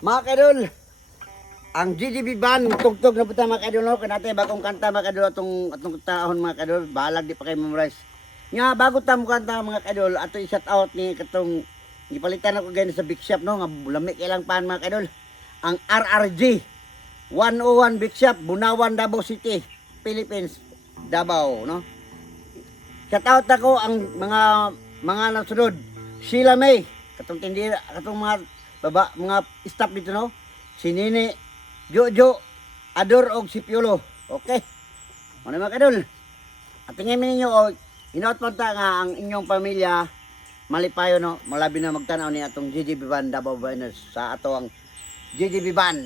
Mga kadol, ang GGB band, tugtog na puta mga kadol, no? Kanate bagong kanta mga kadol, atong taon mga kadol, balag di pa kayo memorize. Nga, bago tamo kanta mga kadol, ato i-shout out ni katong, ipalitan ako ganyan sa Big Shop, no? Nga lamig ilang pan mga kadol. Ang RRG, 101 Big Shop, Bunawan, Davao City, Philippines, Davao, no? Shout out ako ang mga nasunod, Sheila May, katong tindira, katong mga staff dito, no? Si Nini, Jojo, Ador og si Piolo. Okay. Ano mga kadol? At tingin ninyo o hinaut man ta nga ang inyong pamilya malipayo, no? Malabi na magtanaw ni atong GGB Band Davao Buenos sa ato ang GGB Band.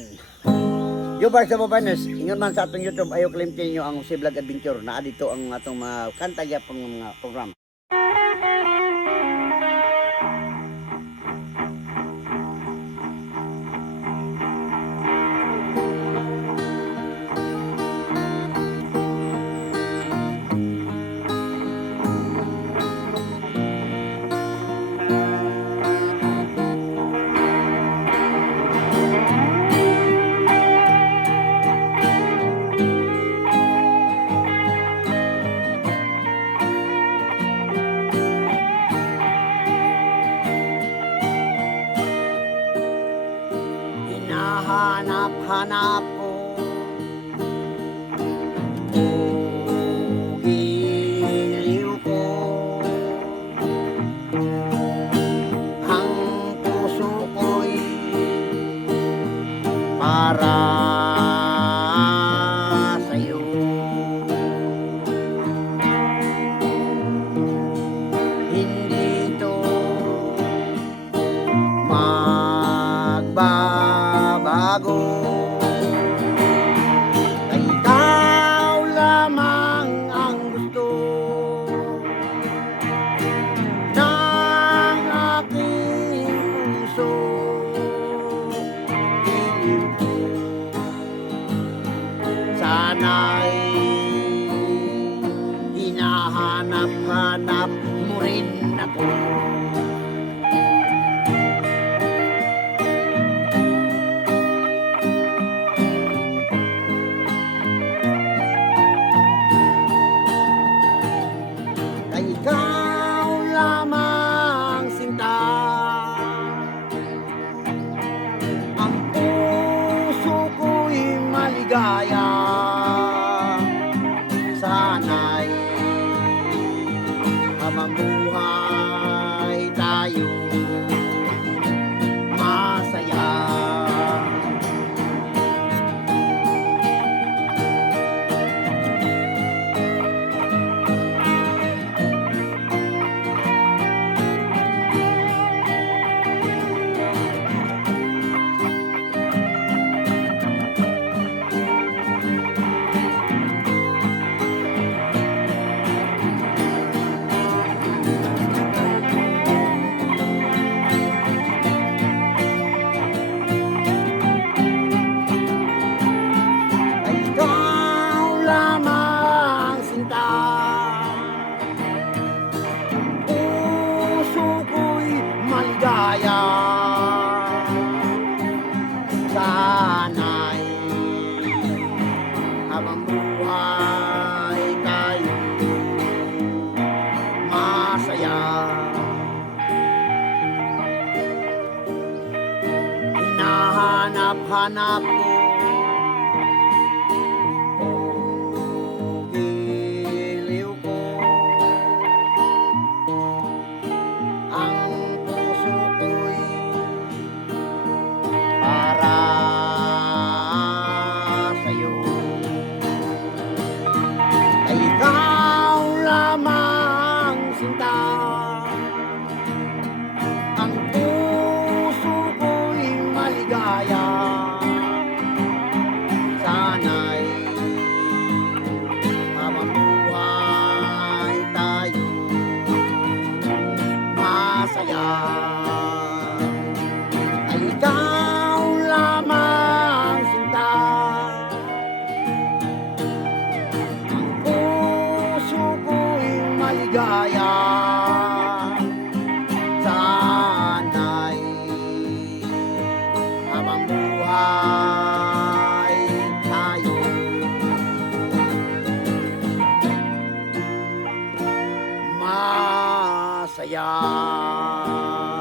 Yobar sa Buenos, ingon man sa atong YouTube ayo claim niyo ang si Vlog Adventure na dito ang atong mga kanta gyapon mga program. Hinahanap-hanap ko o giliw ko ang puso ko'y para sa'yo. Hindi ito magbabago. Ikaw lamang ang gusto ng aking puso. Piling ko sana'y hinahanap-hanap mo rin ako. Ikaw lamang sinta, ang puso ko'y maligaya. Sana'y habang buhay tayo masaya. Ikaw lamang sinta, puso ko'y maligaya. Sana'y habang buhay tayo masaya. Hinahanap-hanap ko giliw ko ang puso ko'y para sa'yo. Ikaw lamang sinta, ang puso ko'y maligaya. saya.